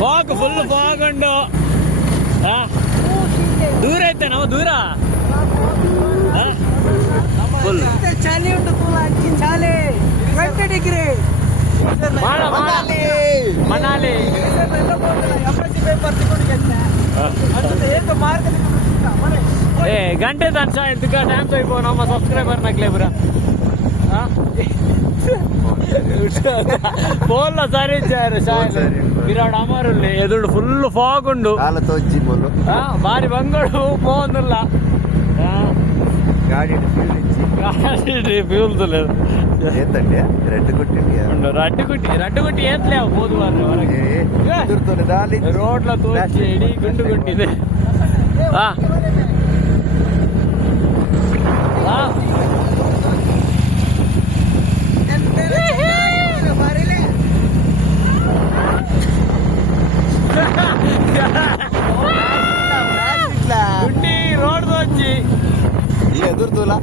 Fog full fog ಉಂಡು. ದೂರ ಐತೆ ನಾವು ದೂರ ಫುಲ್ ಚಳಿ ಉಂಟು ಚಾಲೆ 20 ಡಿಗ್ರಿ ಮನಾಲಿ గంటే దాని సార్ ఎందుకు డాన్స్ అయిపోయినా సబ్స్క్రైబర్ నాకు లేవురా ఫోన్లో సరే ఇచ్చారు విరాడు అమరుల్ని ఎదుడు ఫుల్ ఫాగ్ ఉండు భారీ బంగడు పోందుల్లా ఫ్యూల్స్ లేదు రడ్డుగుట్టి ఏట్లేవు పోదు రోడ్ల తోచి ఇడి గుండు గుంటిది గుండి రోడ్ తోచి ఎదురుతూలా